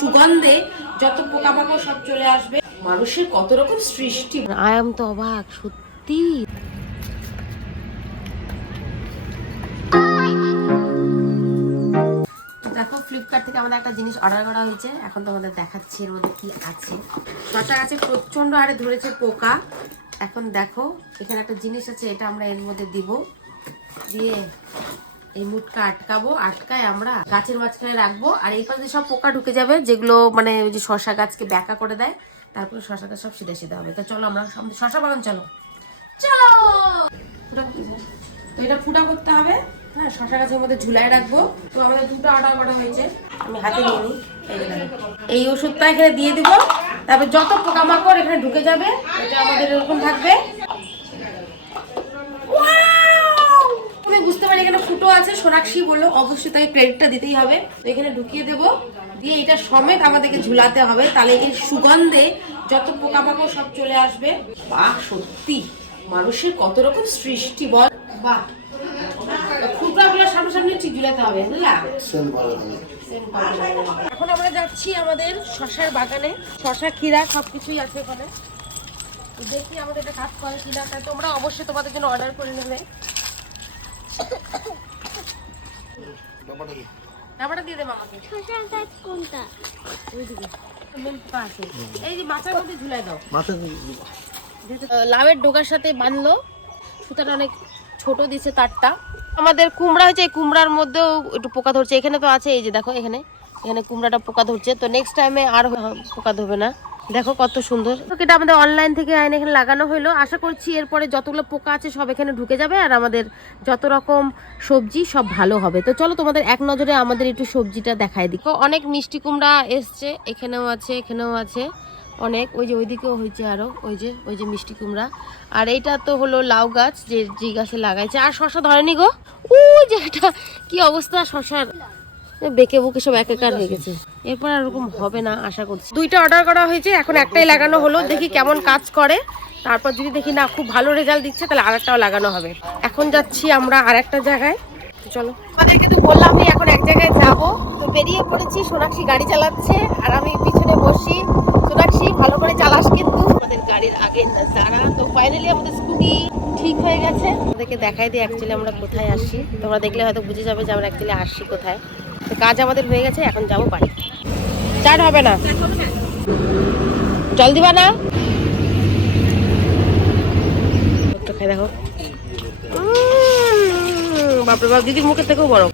সুগন্ধে যত পোকামাকড় সব চলে আসবে। মানুষের কত রকম সৃষ্টি, আয়াম তো অবাক সত্যি। দেখো ফ্লিপকার্ট থেকে আমাদের একটা জিনিস অর্ডার করা হয়েছে, এখন তোমাদের দেখাচ্ছি এর মধ্যে কি আছে। শসা গাছে প্রচন্ড হারে ধরেছে পোকা। এখন দেখো এখানে একটা জিনিস আছে, এটা আমরা এর মধ্যে দিব, দিয়ে এই মুটকা আটকাবো, আটকায় আমরা গাছের মাঝখানে রাখবো। আর এই পাশে সব পোকা ঢুকে যাবে যেগুলো মানে ওই যে শসা গাছকে ব্যাকা করে দেয়, তারপরে শসা গাছ সব সিধে সিধে হবে। তো চলো আমরা শসা বাগান চলো চলো। তো এটা ফুটা করতে হবে, হ্যাঁ শসা গাছের মধ্যে ঝুলায় রাখবো। তো আমাদের দুটো অর্ডার করা হয়েছে, আমি হাতে নিয়ে নিই। এই ওষুধটা এখানে দিয়ে দিব, তারপর যত পোকামাকড় এখানে ঢুকে যাবে এটা আমাদের এরকম থাকবে। আমি বুঝতে পারি এখানে ফুটো আছে, সোনাক্ষী বললো অবশ্যই তাই ক্রেডিটটা দিতেই হবে। তো এখানে ঢুকিয়ে দেবো, দিয়ে এটা সমেত আমাদেরকে ঝুলাতে হবে, তাহলে এর সুগন্ধে যত পোকামাকড় সব চলে আসবে। বাহ সত্যি মানুষের কত রকম সৃষ্টি বল। বাহ ফুটগুলো সামনে ঠিক ঝুলাতে হবে, বুঝলাম। এখন আমরা যাচ্ছি আমাদের শসার বাগানে, শসা ক্ষীরা সবকিছুই আছে এখানে। দেখি আমাদের এটা কাজ করে কিনা, তাই তোমরা অবশ্যই তোমাদের জন্য অর্ডার করে নেবে। ডাবাটা দিয়ে দেবো আমাকে। শসার গাছ কোনটা? ওইদিকে আছে, এই যে মাথার মধ্যে ঝুলাই দাও। লাউয়ের ডোকার সাথে বাঁধলো, সুতাটা অনেক ছোট দিচ্ছে তারটা। আমাদের কুমড়া হয়েছে, এই কুমড়ার মধ্যেও একটু পোকা ধরছে। এখানে তো আছে, এই যে দেখো এখানে এখানে কুমড়াটা পোকা ধরছে। তো নেক্সট টাইমে আর পোকা ধরবে না। দেখো কত সুন্দর। এটা আমাদের অনলাইন থেকে আইন এখানে লাগানো হলো। আশা করছি এরপরে যতগুলো পোকা আছে সব এখানে ঢুকে যাবে, আর আমাদের যত রকম সবজি সব ভালো হবে। তো চলো তোমাদের এক নজরে আমাদের একটু সবজিটা দেখাই দিই। অনেক মিষ্টি কুমড়া এসছে, এখানেও আছে, এখানেও আছে অনেক। ওই যে ওইদিকেও হয়েছে আরো, ওই যে মিষ্টি কুমড়া। আর এইটা তো হলো লাউ গাছ, যে গাছে লাগাইছে। আর শসা ধরেনি গো, ওই যে এটা কি অবস্থা শসার, বেঁকে বুকে সব একাকার হয়ে গেছে। এরপর আর এরকম হবে না আশা করছি। দুইটা অর্ডার করা হয়েছে, এখন একটাই লাগানো হলো, দেখি কেমন কাজ করে। তারপর যদি দেখি না খুব ভালো রেজাল্ট দিচ্ছে তাহলে আরেকটাও লাগানো হবে। এখন যাচ্ছি আমরা আরেকটা জায়গায়, চলো। আমাদেরকে তো বললামই এখন এক জায়গায় যাবো, তো বেরিয়ে পড়েছি। সোনাক্ষী গাড়ি চালাচ্ছে আর আমি পিছনে বসি। সোনাক্ষী ভালো করে চালাস কিন্তু, আমাদের গাড়ির আগে দাঁড়া। তো ফাইনালি আমাদের স্কুটি ঠিক হয়ে গেছে। আমাদেরকে দেখাই দিই অ্যাকচুয়ালি আমরা কোথায় আসছি, তোমরা দেখলে হয়তো বুঝে যাবে যে আমরা অ্যাকচুয়ালি আসছি কোথায়। তো কাজ আমাদের হয়ে গেছে, এখন যাবো বাড়ি। চার্জ হবে না, জল দিবা না? দেখো বাপরে বাপ, দিদির মুখের থেকেও বড়।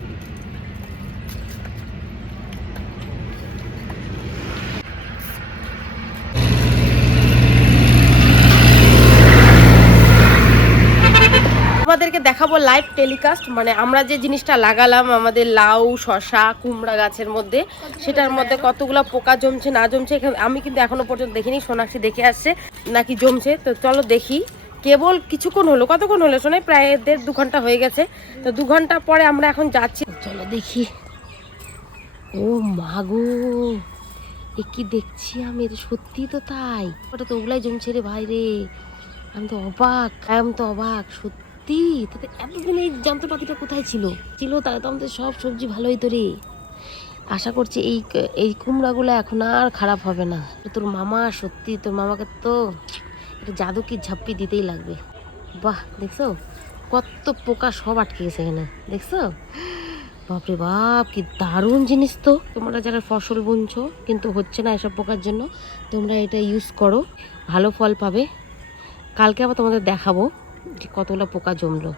আমাদেরকে দেখাবো লাইভ টেলিকাস্ট, মানে আমরা যে জিনিসটা লাগালাম আমাদের লাউ শসা কুমড়া গাছের মধ্যে, সেটার মধ্যে কতগুলো পোকা জমছে না জমছে। আমি কিন্তু এখনো পর্যন্ত দেখিনি, সোনাক্ষী দেখে আসছে নাকি জমছে। তো চলো দেখি। কেবল কিছুক্ষণ হলো, কতক্ষণ হলো শোনাই, প্রায় 1.5-2 ঘন্টা হয়ে গেছে। তো 2 ঘন্টা পরে আমরা এখন যাচ্ছি, চলো দেখি। ও মাগো, এ কি দেখছি আমি, সত্যি তো তাই, ওটা তো ওগুলাই জমছে রে ভাই রে। আমি তো অবাক সত্যি। তাতে এতদিন এই যন্ত্রপাতিটা কোথায় ছিল তাহলে তো আমাদের সব সবজি ভালো হইতো রে। আশা করছি এই কুমড়াগুলো এখন আর খারাপ হবে না। তোর মামা সত্যি, তোর মামাকে তো একটা জাদু কি ঝাপ্পি দিতেই লাগবে। বাহ দেখছো কত পোকা সব আটকে গেছে এখানে, দেখছো? বাপরে বাপ কি দারুণ জিনিস। তো তোমরা যারা ফসল বুনছো কিন্তু হচ্ছে না এসব পোকার জন্য, তোমরা এটা ইউজ করো, ভালো ফল পাবে। কালকে আবার তোমাদের দেখাবো যে কতগুলো পোকা জমলো।